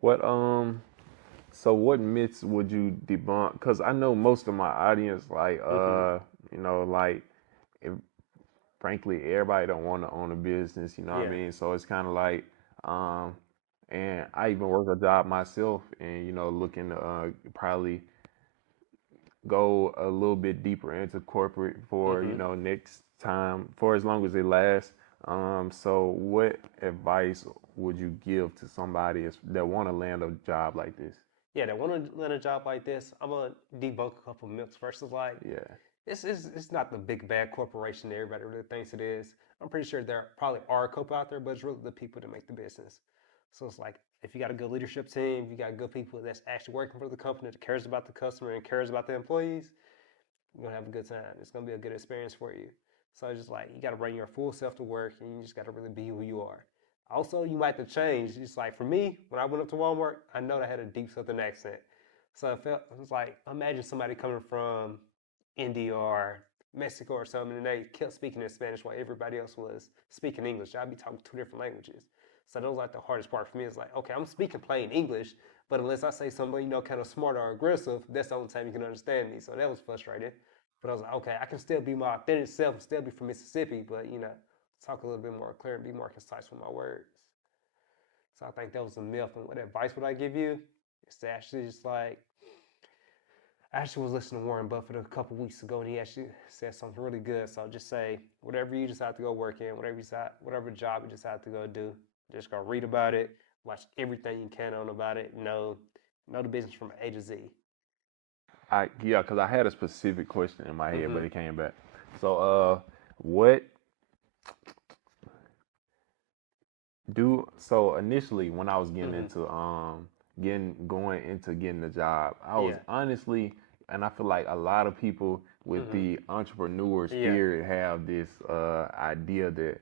What So what myths would you debunk? Because I know most of my audience, like, Mm-hmm. like, if, frankly, everybody don't want to own a business. You know what I Yeah. mean? So it's kind of like, um, and I even work a job myself, and looking to probably go a little bit deeper into corporate for Mm-hmm. next time, for as long as it lasts. So what advice would you give to somebody that want to land a job like this? Yeah, they want to land a job like this. I'm gonna debunk a couple myths. First is like, Yeah. it's not the big bad corporation that everybody really thinks it is. I'm pretty sure there probably are a couple out there, but it's really the people that make the business. So it's like if you got a good leadership team, if you got good people that's actually working for the company that cares about the customer and cares about the employees, you're gonna have a good time. It's gonna be a good experience for you. So it's just like you gotta bring your full self to work and you just gotta really be who you are. Also, you might have to change. It's like for me, when I went up to Walmart, I know I had a deep Southern accent. So it was like imagine somebody coming from India or Mexico or something, and they kept speaking in Spanish while everybody else was speaking English. I'd be talking two different languages. So that was like the hardest part for me. It's like, okay, I'm speaking plain English, but unless I say something, kind of smart or aggressive, that's the only time you can understand me. So that was frustrating. But I was like, okay, I can still be my authentic self and still be from Mississippi, but talk a little bit more clear and be more concise with my words. So I think that was a myth. And what advice would I give you? It's to actually just like I actually was listening to Warren Buffett a couple weeks ago, and he actually said something really good. So just say whatever you decide to go work in, whatever job you decide to go do, just go read about it, watch everything you can on about it, know the business from A to Z. Yeah, because I had a specific question in my head, Mm-hmm. but it came back. So, what so initially when I was getting Mm-hmm. into going into getting the job, I was Yeah. honestly, and I feel like a lot of people with Mm-hmm. the entrepreneur Yeah. spirit have this idea that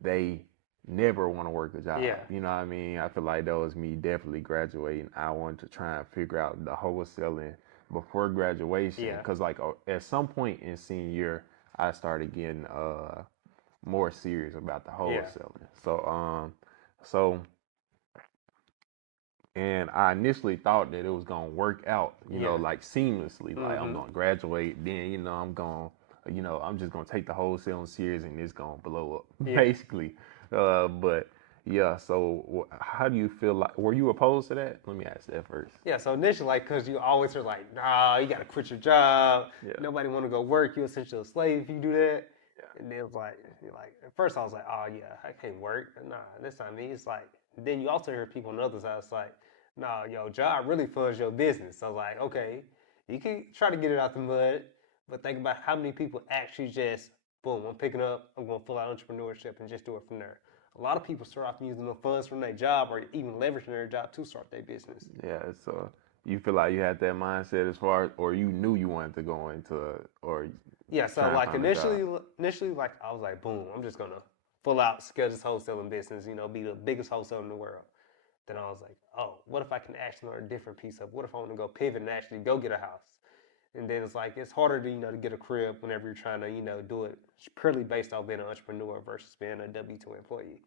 they never want to work a job. Yeah. You know what I mean? I feel like that was me definitely graduating. I wanted to try and figure out the wholesaling before graduation, Yeah. because like at some point in senior year, I started getting more serious about the Yeah. wholesaling. So and I initially thought that it was gonna work out, Yeah. like seamlessly. Like I'm Mm-hmm. gonna graduate, then I'm just gonna take the wholesaling serious, and it's gonna blow up, Yeah. basically. But yeah. So how do you feel like? Were you opposed to that? Let me ask that first. Yeah. So initially, like, cause you always are like, nah, you gotta quit your job. Yeah. Nobody want to go work. You're essentially a slave if you do that. And then it was like, at first I was like, oh yeah, I can't work. Nah, that's not me. It's like, then you also hear people on the other side. It's like, nah, yo, job really funds your business. So I was like, okay, you can try to get it out the mud, but think about how many people actually just, boom, I'm picking up, I'm going full out entrepreneurship and just do it from there. A lot of people start off using the funds from their job or even leveraging their job to start their business. Yeah. So you feel like you had that mindset as far as, or you knew you wanted to go into, or Yeah, so try and like find a job. initially, like I was like, boom, I'm just gonna full out scale this wholesaling business, be the biggest wholesaler in the world. Then I was like, oh, what if I can actually learn a different piece of? What if I want to go pivot and actually go get a house? And then it's like it's harder to to get a crib whenever you're trying to do it purely based off being an entrepreneur versus being a W-2 employee.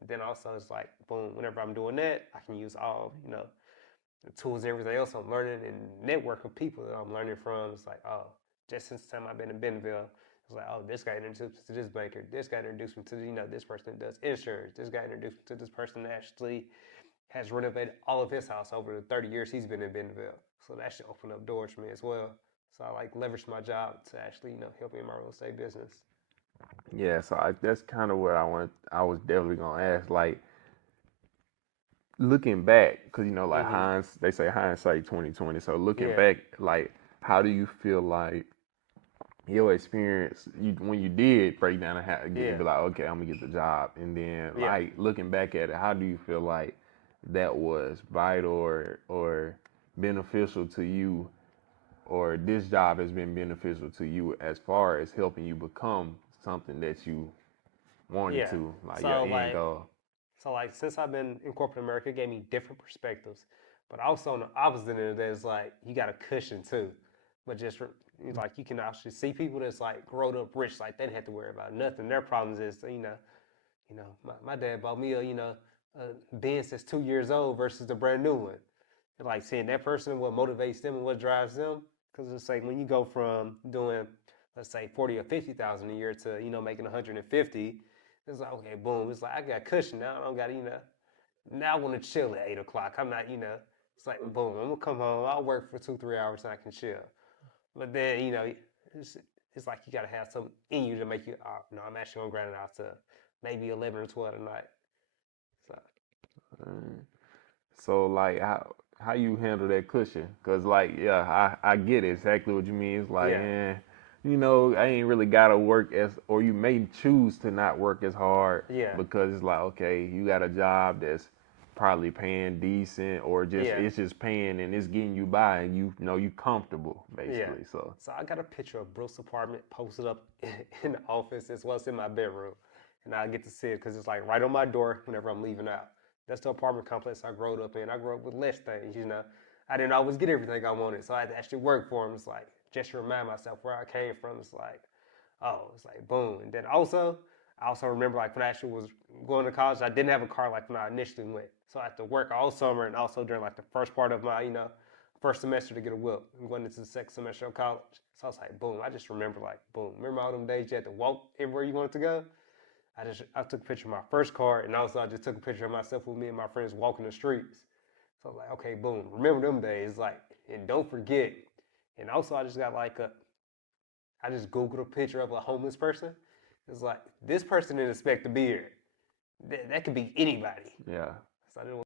And then also it's like boom, whenever I'm doing that, I can use all the tools and everything else I'm learning and network of people that I'm learning from. It's like, oh, just since the time I've been in Bentonville, it's like, oh, this guy introduced me to this banker. This guy introduced me to, this person that does insurance. This guy introduced me to this person that actually has renovated all of his house over the 30 years he's been in Bentonville. So that should open up doors for me as well. So I like leverage my job to actually, help me in my real estate business. Yeah. So that's kind of what I want. I was definitely gonna ask, like, looking back, because like Mm-hmm. they say hindsight 2020. So looking Yeah. back, like, how do you feel like your experience when you did break down and Yeah. be like, okay, I'm gonna get the job, and then Yeah. like looking back at it, how do you feel like that was vital or beneficial to you, or this job has been beneficial to you as far as helping you become something that you wanted Yeah. to, like your So end like goal? since I've been in corporate America, it gave me different perspectives. But also on the opposite end of that is like you got a cushion too. But just like you can actually see people that's like growed up rich, like they didn't have to worry about nothing. Their problems is my dad bought me a Benz that's 2 years old versus the brand new one. And like seeing that person, what motivates them and what drives them. Because it's like when you go from doing, let's say 40 or 50,000 a year to making 150, it's like okay, boom. It's like I got cushion now. I don't got now I want to chill at 8 o'clock. I'm not. It's like boom. I'm gonna come home. I'll work for 2 3 hours and I can chill. But then it's like you gotta have something in you to make you. No, I'm actually gonna grind it out to maybe 11 or 12 at night. So. Mm. So like how you handle that cushion? Cause like yeah, I get exactly what you mean. It's like Yeah. I ain't really gotta work or you may choose to not work as hard Yeah. because it's like okay, you got a job that's probably paying decent or just Yeah. it's just paying and it's getting you by and you know you comfortable Yeah. basically. So So I got a picture of Bruce's apartment posted up in the office as well as in my bedroom. And I get to see it because it's like right on my door whenever I'm leaving out. That's the apartment complex I grew up in. I grew up with less things. I didn't always get everything I wanted. So I had to actually work for them. It's like, just to remind myself where I came from. It's like, oh, it's like boom. And then I also remember like when I actually was going to college, I didn't have a car like when I initially went. So I had to work all summer and also during like the first part of my, first semester to get a whip. I'm going into the second semester of college. So I was like, boom. I just remember like, boom. Remember all them days you had to walk everywhere you wanted to go? I took a picture of my first car and also I just took a picture of myself with me and my friends walking the streets. So I was like, okay, boom. Remember them days, like, and don't forget. And also I just got like I just Googled a picture of a homeless person. It's like, this person didn't expect to be here. That could be anybody. yeah. So I didn't